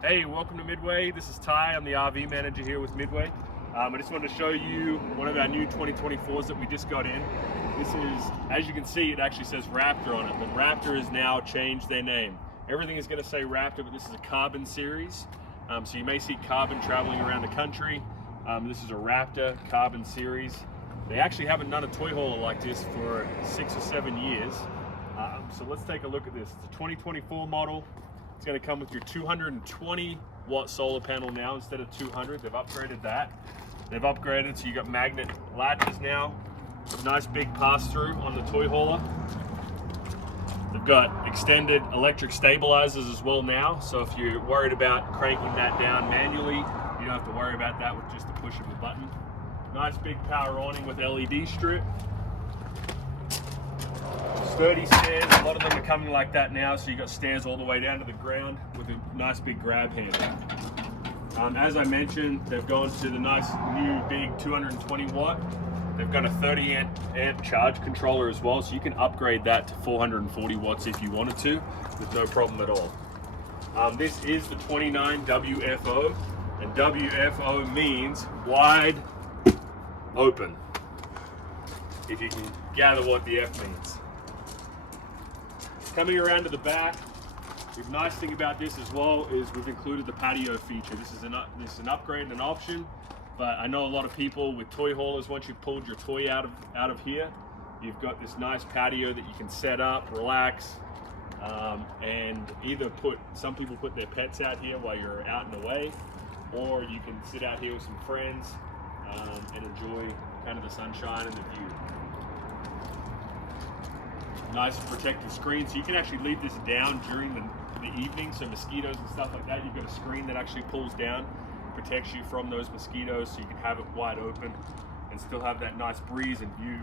Hey, welcome to Midway. This is Ty. I'm the RV manager here with Midway. I just wanted to show you one of our new 2024s that we just got in. This is, as you can see, it actually says Raptor on it, but Raptor has now changed their name. Everything is going to say Raptor, but this is a carbon series. So you may see carbon traveling around the country. This is a Raptor carbon series. They actually haven't done a toy hauler like this for 6 or 7 years. So let's take a look at this. It's a 2024 model. It's going to come with your 220 watt solar panel now instead of 200. They've upgraded that. They've upgraded so you got magnet latches now. Nice big pass through on the toy hauler. They've got extended electric stabilizers as well now. So if you're worried about cranking that down manually, you don't have to worry about that with just the push of a button. Nice big power awning with LED strip. Sturdy stairs, a lot of them are coming like that now, so you got stairs all the way down to the ground with a nice big grab handle. As I mentioned, they've gone to the nice new big 220 watt. They've got a 30 amp charge controller as well, so you can upgrade that to 440 watts if you wanted to, with no problem at all. This is the 29 WFO, and WFO means wide open, if you can gather what the F means. Coming around to the back, the nice thing about this as well is we've included the patio feature. This is an upgrade and an option, but I know a lot of people with toy haulers, once you've pulled your toy out of here, you've got this nice patio that you can set up, relax, and either some people put their pets out here while you're out and away, or you can sit out here with some friends and enjoy kind of the sunshine and the view. Nice protective screen, so you can actually leave this down during the evening, so mosquitoes and stuff like that, you've got a screen that actually pulls down, protects you from those mosquitoes, so you can have it wide open and still have that nice breeze and view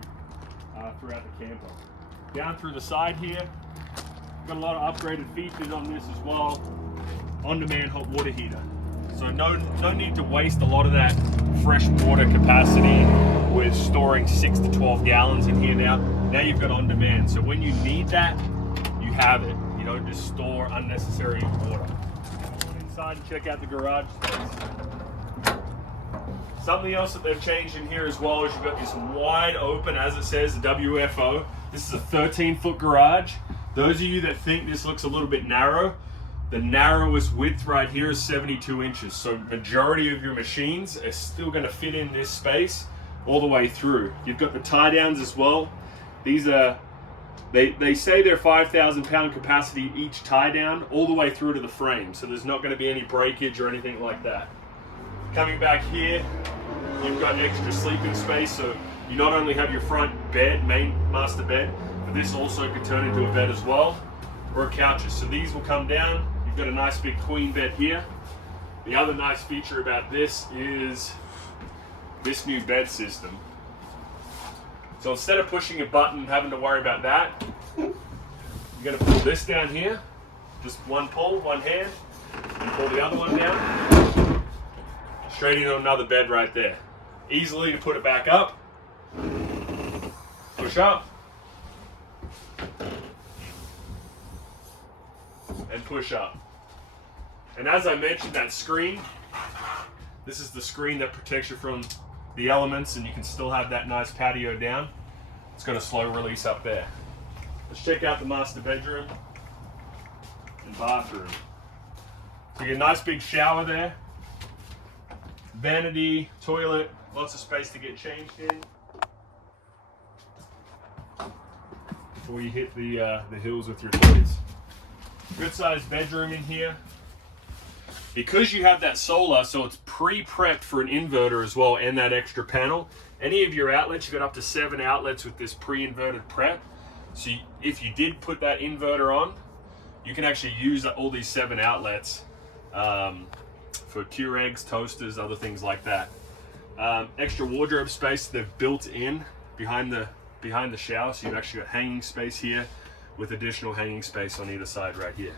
throughout the camper. Down through the side here, got a lot of upgraded features on this as well. On-demand hot water heater, so no need to waste a lot of that fresh water capacity with storing 6 to 12 gallons in here now. Now you've got on demand, so when you need that, you have it. You don't just store unnecessary water. Inside and check out the garage space. Something else that they've changed in here as well is you've got this wide open, as it says, the WFO. This is a 13-foot garage. Those of you that think this looks a little bit narrow, the narrowest width right here is 72 inches. So majority of your machines are still going to fit in this space all the way through. You've got the tie downs as well. These are, they say they're 5,000 pound capacity each tie down all the way through to the frame. So there's not going to be any breakage or anything like that. Coming back here, you've got extra sleeping space. So you not only have your front bed, main master bed, but this also can turn into a bed as well, or couches. So these will come down. You've got a nice big queen bed here. The other nice feature about this is this new bed system. So instead of pushing a button and having to worry about that, you're going to pull this down here, just one pull, one hand, and pull the other one down, straight into another bed right there. Easily to put it back up, push up, and push up. And as I mentioned, that screen, this is the screen that protects you from the elements, and you can still have that nice patio down. It's got a slow release up there. Let's check out the master bedroom and bathroom. So you get a nice big shower there, vanity, toilet, lots of space to get changed in before you hit the hills with your toys. Good sized bedroom in here. Because you have that solar, so it's pre-prepped for an inverter as well and that extra panel. Any of your outlets, you've got up to 7 outlets with this pre-inverted prep. So if you did put that inverter on, you can actually use all these 7 outlets for Keurigs, toasters, other things like that. Extra wardrobe space they've built in behind the shower, so you've actually got hanging space here with additional hanging space on either side right here.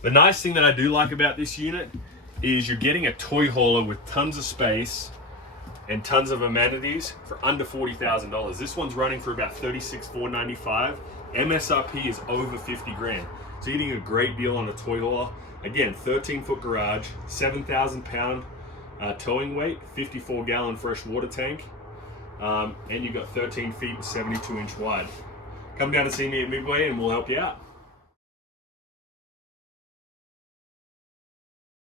The nice thing that I do like about this unit is you're getting a toy hauler with tons of space and tons of amenities for under $40,000. This one's running for about $36,495. MSRP is over 50 grand. So you're getting a great deal on a toy hauler. Again, 13-foot garage, 7,000 pound towing weight, 54 gallon fresh water tank, and you've got 13 feet, 72 inch wide. Come down to see me at Midway and we'll help you out.